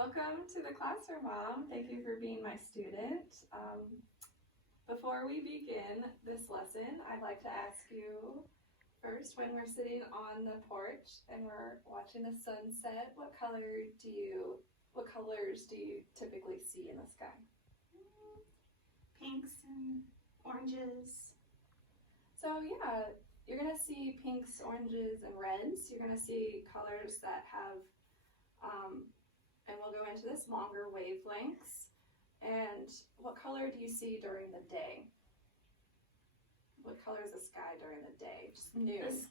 welcome to the classroom, Mom. Thank you for being my student. Before we begin this lesson, I'd like to ask you first, when we're sitting on the porch and we're watching the sunset, what colors do you typically see in the sky? Pinks and oranges. So yeah, you're gonna see pinks, oranges, and reds. You're gonna see colors that have, and we'll go into this, longer wavelengths. And what color do you see during the day? What color is the sky during the day? Just noon.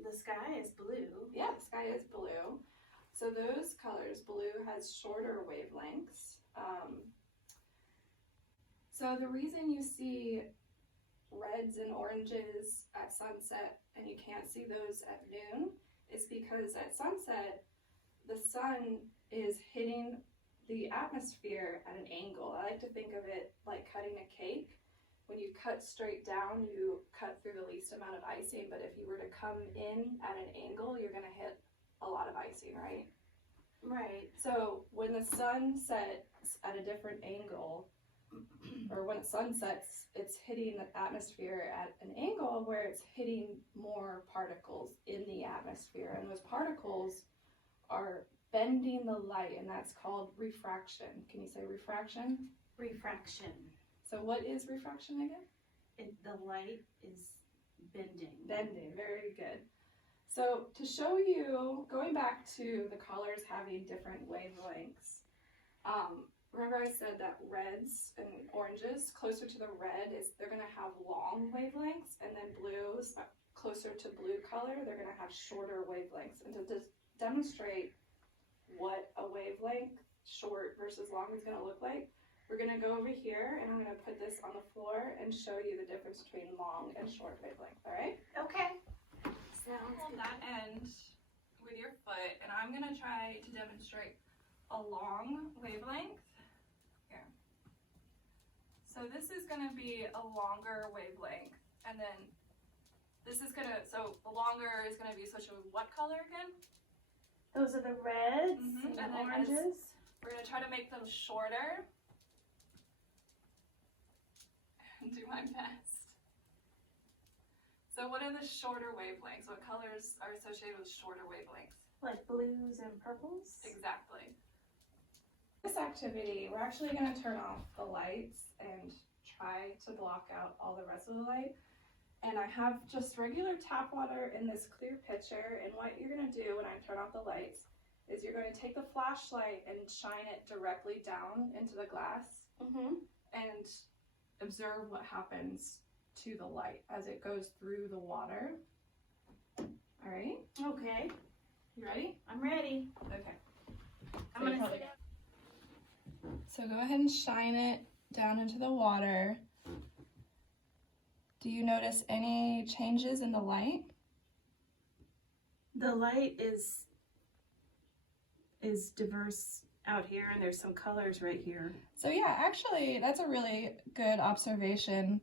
The sky is blue. Yeah, the sky is blue. So those colors, blue has shorter wavelengths. So the reason you see reds and oranges at sunset and you can't see those at noon is because at sunset, the sun is hitting the atmosphere at an angle. I like to think of it like cutting a cake. When you cut straight down, you cut through the least amount of icing, but if you were to come in at an angle, you're gonna hit a lot of icing, right? Right. So when the sun sets at a different angle, or when it sunsets, it's hitting the atmosphere at an angle where it's hitting more particles in the atmosphere, and those particles are bending the light, and that's called refraction. Can you say refraction? Refraction. So what is refraction again? The light is bending. Bending, very good. So to show you, going back to the colors having different wavelengths, remember I said that reds and oranges, closer to the red, they're going to have long wavelengths, and then blues, closer to blue color, they're going to have shorter wavelengths. And to demonstrate what a wavelength, short versus long, is going to look like, we're going to go over here, and I'm going to put this on the floor and show you the difference between long and short wavelength, all right? Okay. Sounds Hold that end with your foot, and I'm going to try to demonstrate a long wavelength. Here. So this is going to be a longer wavelength, and then this is going to, so the longer is going to be associated with what color again? Those are the reds and then oranges. We're going to try to make them shorter. Do my best. So what are the shorter wavelengths? What colors are associated with shorter wavelengths? Like blues and purples? Exactly. This activity, we're actually going to turn off the lights and try to block out all the rest of the light. And I have just regular tap water in this clear pitcher, and what you're going to do when I turn off the lights is you're going to take the flashlight and shine it directly down into the glass and observe what happens to the light as it goes through the water. All right? Okay. You ready? I'm ready. Okay. I'm going to sit down. So go ahead and shine it down into the water. Do you notice any changes in the light? The light is diverse out here, and there's some colors right here. So yeah, actually, that's a really good observation.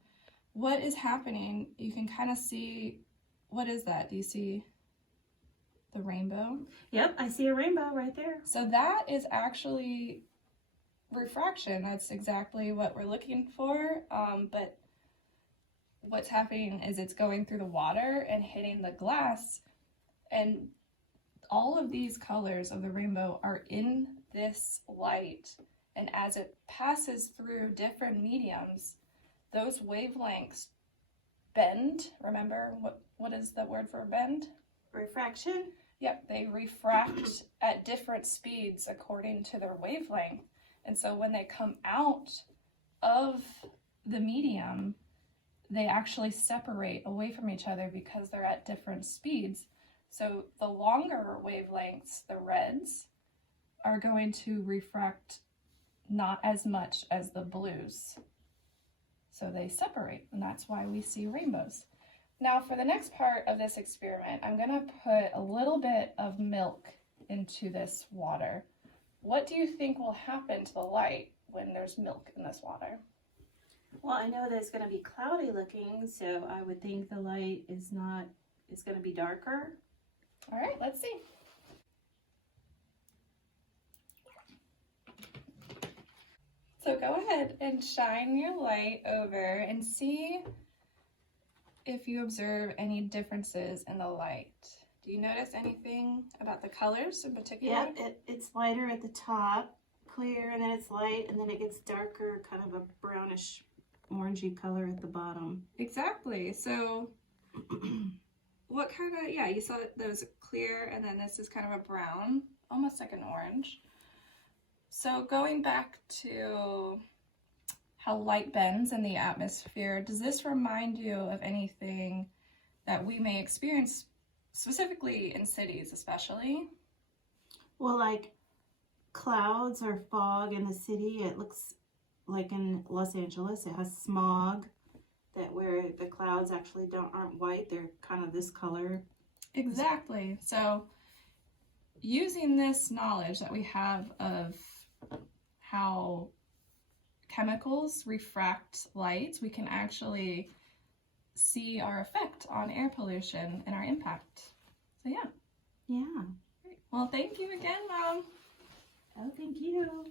What is happening, you can kind of see, what is that? Do you see the rainbow? Yep, I see a rainbow right there. So that is actually refraction. That's exactly what we're looking for, but what's happening is it's going through the water and hitting the glass, and all of these colors of the rainbow are in this light, and as it passes through different mediums, those wavelengths bend. Remember, what is the word for bend? Refraction? Yep, they refract at different speeds according to their wavelength, and so when they come out of the medium, they actually separate away from each other because they're at different speeds. So the longer wavelengths, the reds, are going to refract not as much as the blues. So they separate, and that's why we see rainbows. Now for the next part of this experiment, I'm going to put a little bit of milk into this water. What do you think will happen to the light when there's milk in this water? Well, I know that it's going to be cloudy looking, so I would think the light is going to be darker. All right, let's see. go ahead and shine your light over and see if you observe any differences in the light. Do you notice anything about the colors in particular? Yeah, it's lighter at the top, clear, and then it's light, and then it gets darker, kind of a brownish, orangey color at the bottom. Exactly. So what kind of, yeah, you saw those clear, and then this is kind of a brown, almost like an orange. So going back to how light bends in the atmosphere, does this remind you of anything that we may experience specifically in cities especially? Well, like clouds or fog in the city, it looks like in Los Angeles, it has smog, that where the clouds actually aren't white, they're kind of this color. Exactly. So using this knowledge that we have of how chemicals refract light, we can actually see our effect on air pollution and our impact. So yeah. Yeah. Great. Well, thank you again, Mom. Oh, thank you.